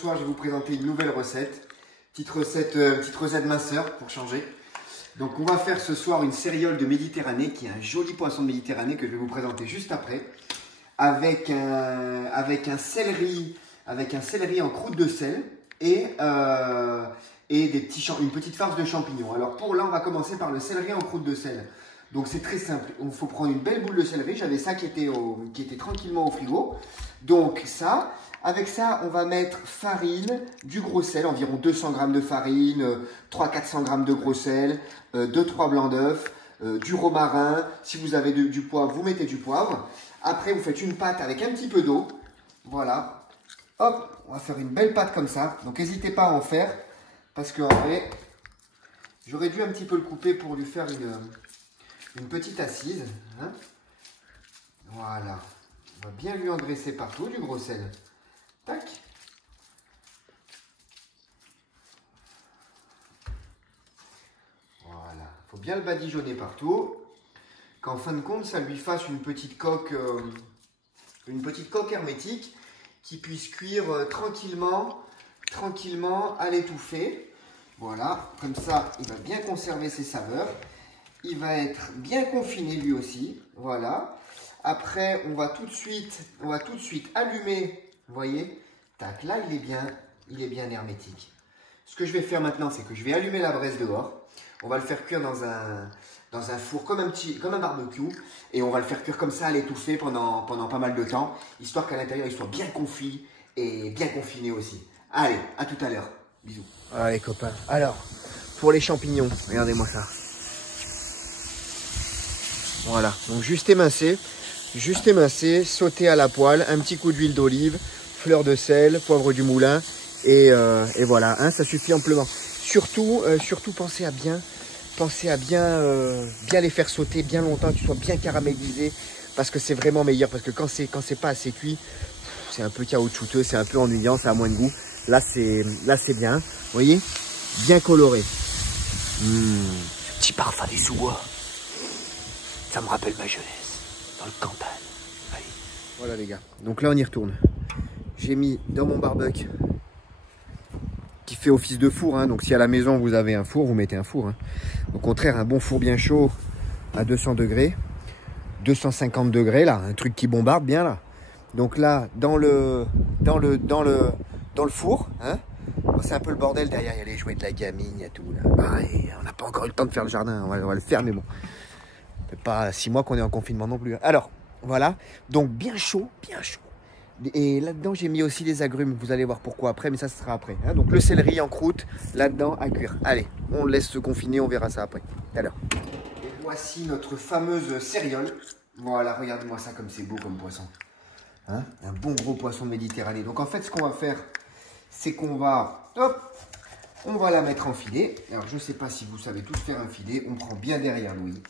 soir, je vais vous présenter une nouvelle recette. Petite recette minceur pour changer. Donc, on va faire ce soir une céréole de Méditerranée, qui est un joli poisson de Méditerranée que je vais vous présenter juste après. Avec un céleri en croûte de sel et une petite farce de champignons. Alors, là, on va commencer par le céleri en croûte de sel. Donc, c'est très simple. Il faut prendre une belle boule de céleri. J'avais ça qui était tranquillement au frigo. Donc, ça... Avec ça, on va mettre farine, du gros sel, environ 200 g de farine, 300-400 g de gros sel, 2-3 blancs d'œufs, du romarin. Si vous avez du poivre, vous mettez du poivre. Après, vous faites une pâte avec un petit peu d'eau. Voilà. Hop, on va faire une belle pâte comme ça. Donc, n'hésitez pas à en faire. Parce que, en vrai, j'aurais dû un petit peu le couper pour lui faire une petite assise. Hein. Voilà. On va bien lui engraisser partout du gros sel. Tac. Voilà. Il faut bien le badigeonner partout. Qu'en fin de compte, ça lui fasse une petite coque hermétique qui puisse cuire tranquillement à l'étouffée. Voilà. Comme ça, il va bien conserver ses saveurs. Il va être bien confiné lui aussi. Voilà. Après, on va tout de suite allumer. Vous voyez, tac, là, il est bien hermétique. Ce que je vais faire maintenant, c'est que je vais allumer la braise dehors. On va le faire cuire dans un four comme un barbecue. Et on va le faire cuire comme ça à l'étouffée pendant pas mal de temps. Histoire qu'à l'intérieur, il soit bien confit et bien confiné aussi. Allez, à tout à l'heure. Bisous. Allez, copains. Alors, pour les champignons, regardez-moi ça. Voilà, donc juste émincé, sauté à la poêle, un petit coup d'huile d'olive, fleur de sel, poivre du moulin et voilà, hein, ça suffit amplement. Surtout pensez à bien les faire sauter bien longtemps, qu'ils soient bien caramélisés, parce que c'est vraiment meilleur. Parce que quand c'est pas assez cuit, c'est un peu caoutchouteux, c'est un peu ennuyant, ça a moins de goût. Là c'est bien, vous voyez, bien coloré. Petit parfum des sous-bois. Ça me rappelle ma jeunesse, dans le campagne. Allez. Voilà les gars, donc là on y retourne. J'ai mis dans mon barbecue, qui fait office de four, hein. Donc si à la maison vous avez un four, vous mettez un four. Hein. Au contraire, un bon four bien chaud à 200 degrés, 250 degrés là, un truc qui bombarde bien là. Donc là, dans le four, hein. C'est un peu le bordel derrière, il y a les jouets de la gamine, il y a tout là. Ah, on n'a pas encore eu le temps de faire le jardin, on va le faire, mais bon. Pas 6 mois qu'on est en confinement non plus. Alors, voilà. Donc, bien chaud, bien chaud. Et là-dedans, j'ai mis aussi des agrumes. Vous allez voir pourquoi après, mais ça, ce sera après. Hein. Donc, le céleri en croûte, là-dedans, à cuire. Allez, on laisse se confiner, on verra ça après. Alors. Et voici notre fameuse céréole. Voilà, regarde-moi ça comme c'est beau comme poisson. Hein, un bon gros poisson de Méditerranée. Donc, en fait, ce qu'on va faire, c'est qu'on va... Hop, on va la mettre en filet. Alors, je ne sais pas si vous savez tous faire un filet. On prend bien derrière Louis.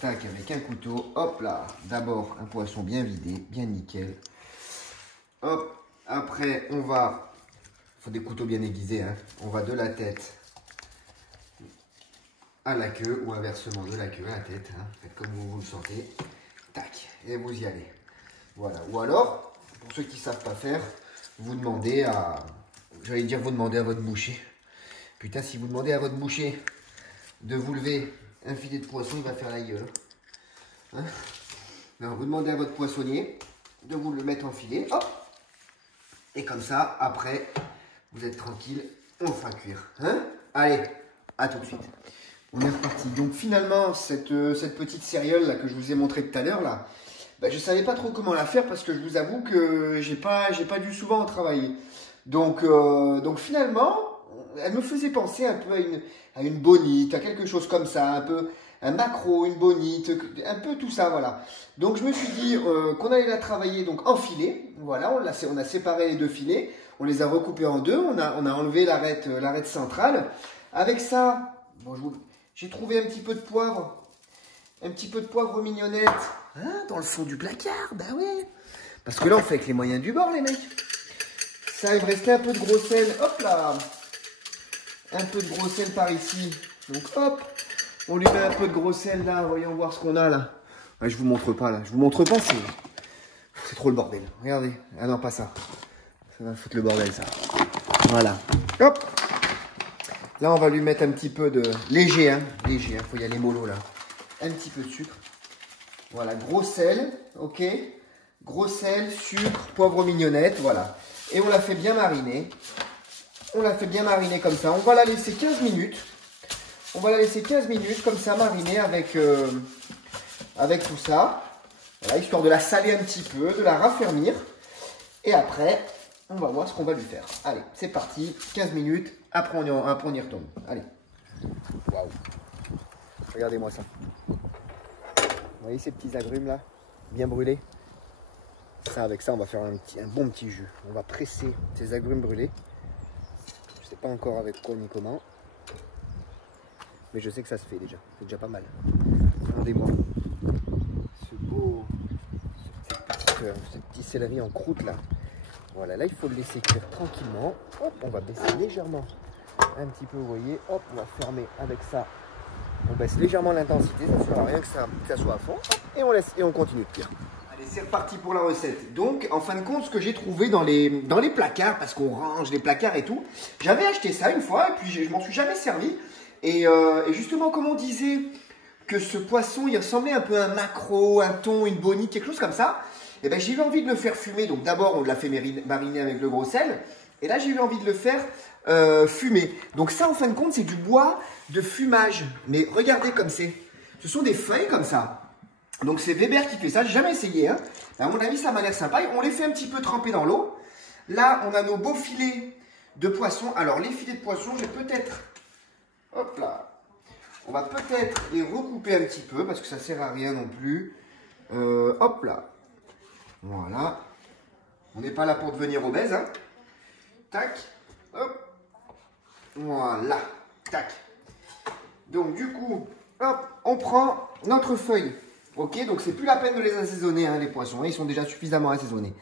Tac, avec un couteau, hop là, d'abord un poisson bien vidé, bien nickel. Hop, après on va, il faut des couteaux bien aiguisés, hein. On va de la tête à la queue ou inversement de la queue à la tête, hein. Faites comme vous le sentez. Tac, et vous y allez. Voilà, ou alors, pour ceux qui ne savent pas faire, vous demandez à, j'allais dire vous demandez à votre boucher. Putain, si vous demandez à votre boucher de vous lever un filet de poisson, il va faire la gueule. Hein? Alors, vous demandez à votre poissonnier de vous le mettre en filet. Hop! Et comme ça, après, vous êtes tranquille, on le fera cuire. Hein? Allez, à tout de suite. On est reparti. Donc finalement, cette petite céréole là, que je vous ai montré tout à l'heure, là, bah, je ne savais pas trop comment la faire parce que je vous avoue que j'ai pas dû souvent en travailler. Donc finalement, elle me faisait penser un peu à une bonite, à quelque chose comme ça, un peu un maquereau, une bonite, un peu tout ça, voilà. Donc je me suis dit qu'on allait la travailler donc en filets. Voilà, on a séparé les deux filets, on les a recoupés en deux, on a enlevé l'arête centrale. Avec ça, bon, j'ai trouvé un petit peu de poivre mignonnette, hein, dans le fond du placard, bah ouais. Parce que là on fait avec les moyens du bord les mecs. Ça, il me restait un peu de gros sel, hop là. Un peu de gros sel par ici. Donc hop, on lui met un peu de gros sel là, voyons voir ce qu'on a là. Ouais, je vous montre pas là, je vous montre pas, c'est trop le bordel. Regardez, ah non pas ça. Ça va foutre le bordel ça. Voilà. Hop. Là, on va lui mettre un petit peu de... Léger, hein. Léger, hein. Faut y aller mollo, là. Un petit peu de sucre. Voilà. Gros sel, ok. Gros sel, sucre, poivre mignonnette, voilà. Et on la fait bien mariner. On la fait bien mariner comme ça. On va la laisser 15 minutes. On va la laisser 15 minutes comme ça, mariner avec tout ça. Voilà, histoire de la saler un petit peu, de la raffermir. Et après, on va voir ce qu'on va lui faire. Allez, c'est parti. 15 minutes. Après, on y retourne. Allez. Waouh. Regardez-moi ça. Vous voyez ces petits agrumes là, bien brûlés? Ça, avec ça, on va faire un bon petit jus. On va presser ces agrumes brûlés. Je ne sais pas encore avec quoi ni comment. Mais je sais que ça se fait déjà. C'est déjà pas mal. Regardez-moi. Ce petit céleri en croûte là. Voilà, là il faut le laisser cuire tranquillement. Hop, on va baisser légèrement un petit peu, vous voyez. Hop, on va fermer avec ça. On baisse légèrement l'intensité, ça ne sert à rien que ça soit à fond. Hop, et on laisse et on continue de cuire. Allez, c'est reparti pour la recette. Donc, en fin de compte, ce que j'ai trouvé dans les placards, parce qu'on range les placards et tout, j'avais acheté ça une fois et puis je m'en suis jamais servi. Et justement, comme on disait que ce poisson, il ressemblait un peu à un maquereau, un thon, une bonite, quelque chose comme ça. Et ben j'ai eu envie de le faire fumer. Donc d'abord, on l'a fait mariner avec le gros sel. Et là, j'ai eu envie de le faire fumer. Donc ça, en fin de compte, c'est du bois de fumage. Mais regardez comme c'est. Ce sont des feuilles comme ça. Donc c'est Weber qui fait ça. J'ai jamais essayé. Hein. À mon avis, ça m'a l'air sympa. On les fait un petit peu tremper dans l'eau. Là, on a nos beaux filets de poisson. Alors, les filets de poisson, j'ai peut-être... Hop là. On va peut-être les recouper un petit peu parce que ça ne sert à rien non plus. Hop là. Voilà. On n'est pas là pour devenir obèse. Hein. Tac. Hop. Voilà. Tac. Donc du coup, hop, on prend notre feuille. Ok, donc c'est plus la peine de les assaisonner, hein, les poissons. Ils sont déjà suffisamment assaisonnés.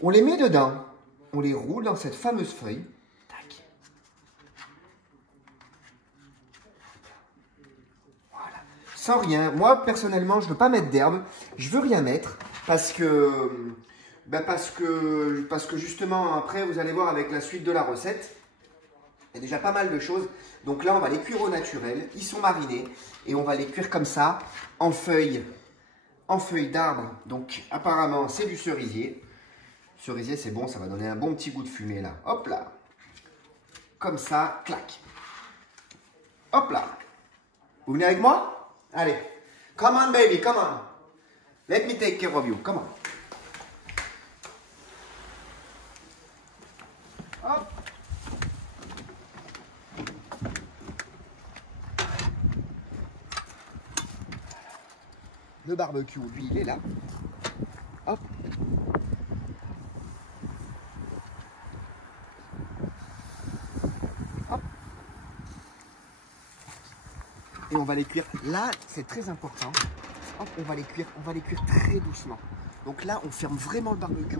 On les met dedans. On les roule dans cette fameuse feuille. Tac. Voilà. Sans rien. Moi, personnellement, je ne veux pas mettre d'herbe. Je veux rien mettre parce que justement, après, vous allez voir avec la suite de la recette, il y a déjà pas mal de choses. Donc là, on va les cuire au naturel. Ils sont marinés et on va les cuire comme ça, en feuilles d'arbre. Donc apparemment, c'est du cerisier. Cerisier, c'est bon, ça va donner un bon petit goût de fumée là. Hop là. Comme ça, clac. Hop là. Vous venez avec moi? Allez. Come on, baby, come on. Let me take care of you. Come on. Hop. Le barbecue, lui, il est là. Hop. Hop. Et on va les cuire. Là, c'est très important. Hop, on va les cuire très doucement. Donc là, on ferme vraiment le barbecue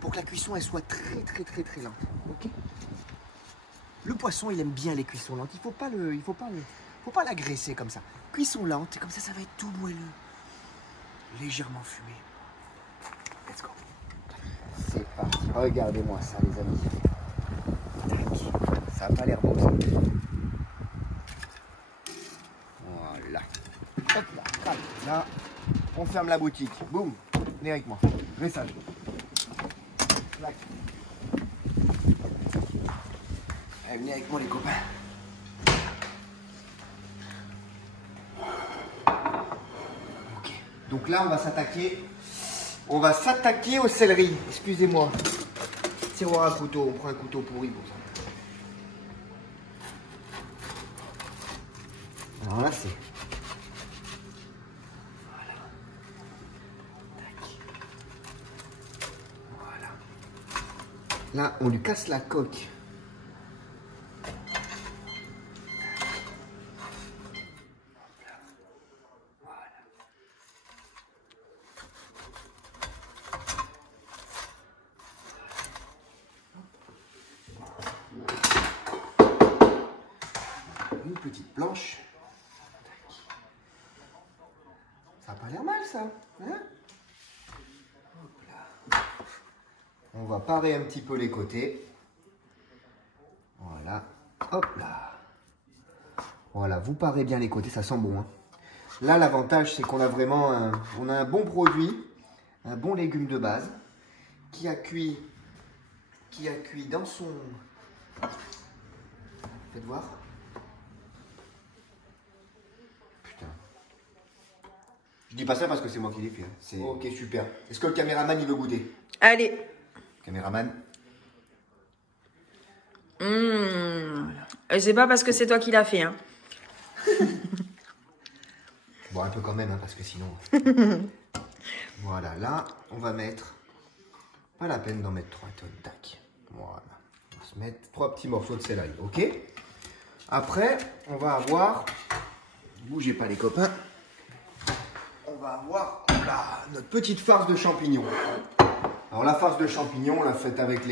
pour que la cuisson elle soit très lente. Ok. Le poisson, il aime bien les cuissons lentes. Il faut pas l'agresser comme ça. Cuisson lente, comme ça va être tout moelleux, légèrement fumé. Let's go. C'est parti. Regardez-moi ça, les amis. Tac. Ça a pas l'air beau, ça. Voilà. Hop là. Tac. Là, on ferme la boutique. Boum. Venez avec moi. Message. Tac. Allez, venez avec moi, les copains. Ok. Donc là, on va s'attaquer au céleri. Excusez-moi. Tiroir à couteau. On prend un couteau pourri pour ça. Alors là, c'est... Voilà. Tac. Voilà. Là, on lui casse la coque. Une petite planche. Ça n'a pas l'air mal, ça. Hein? Hop là. On va parer un petit peu les côtés. Hop là. Voilà, vous parez bien les côtés, ça sent bon. Hein. Là, l'avantage, c'est qu'on a vraiment un bon produit, un bon légume de base qui a cuit dans son... Faites voir. Putain. Je dis pas ça parce que c'est moi qui l'ai fait. Hein. Ok, super. Est-ce que le caméraman, il veut goûter? Allez. Caméraman. C'est pas parce que c'est toi qui l'as fait. Hein. Bon, un peu quand même, hein, parce que sinon... Voilà, là, on va mettre... Pas la peine d'en mettre 3 tonnes. Tac. Voilà. On va se mettre 3 petits morceaux de céleri, ok? Après, on va avoir... Bougez pas les copains. On va avoir là, notre petite farce de champignons. Alors la farce de champignons, on l'a faite avec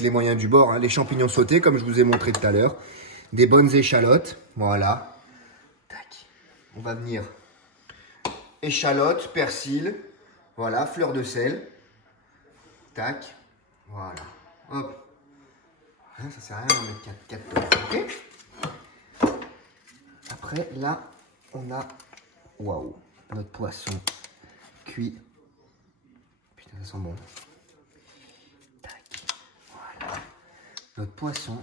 les moyens du bord. Hein. Les champignons sautés, comme je vous ai montré tout à l'heure. Des bonnes échalotes. Voilà. Tac. On va venir échalotes, persil. Voilà, fleur de sel. Tac. Voilà. Hop. Hein, ça sert à rien d'en mettre 4 tonnes. Ok. Après, là, on a... Waouh. Notre poisson cuit. Putain, ça sent bon. Tac. Voilà. Notre poisson.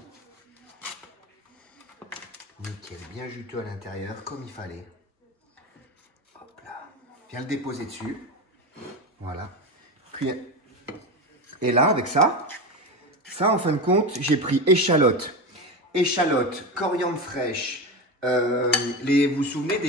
Nickel. Bien juteux à l'intérieur, comme il fallait. Hop là. Viens le déposer dessus. Voilà. Puis, et là, avec ça, en fin de compte, j'ai pris échalotes, coriandre fraîche. Vous vous souvenez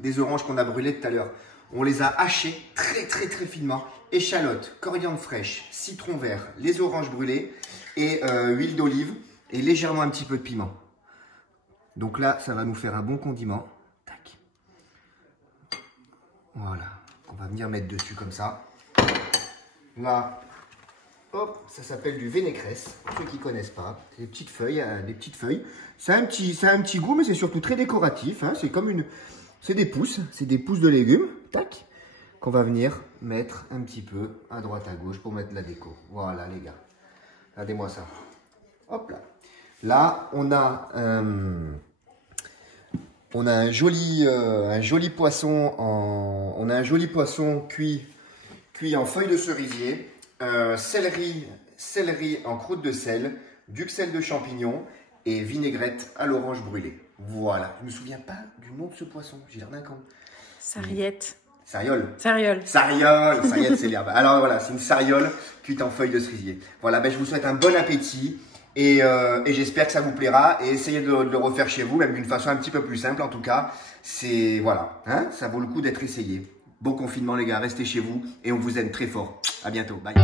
des oranges qu'on a brûlées tout à l'heure? On les a hachées très finement. Échalotes, coriandre fraîche, citron vert, les oranges brûlées et huile d'olive et légèrement un petit peu de piment. Donc là, ça va nous faire un bon condiment. Tac. Voilà. On va venir mettre dessus comme ça. Là, hop, ça s'appelle du vinaigresse. Pour ceux qui ne connaissent pas, c'est des petites feuilles, Ça a un petit goût, mais c'est surtout très décoratif. Hein. C'est comme c'est des pousses de légumes. Tac. Qu'on va venir mettre un petit peu à droite à gauche pour mettre la déco. Voilà les gars. Regardez-moi ça. Hop là. Là, on a un joli poisson cuit en feuilles de cerisier, céleri en croûte de sel, duxelles de champignons et vinaigrette à l'orange brûlée. Voilà. Je ne me souviens pas du nom de ce poisson. J'ai l'air d'un con. Sarriette. Sariole. Sariole. Sariette, c'est l'herbe. Alors voilà, c'est une sariole cuite en feuilles de cerisier. Voilà, ben, je vous souhaite un bon appétit et j'espère que ça vous plaira. Et essayez de le refaire chez vous, même d'une façon un petit peu plus simple en tout cas. Voilà, hein, ça vaut le coup d'être essayé. Bon confinement les gars, restez chez vous et on vous aime très fort. À bientôt, bye.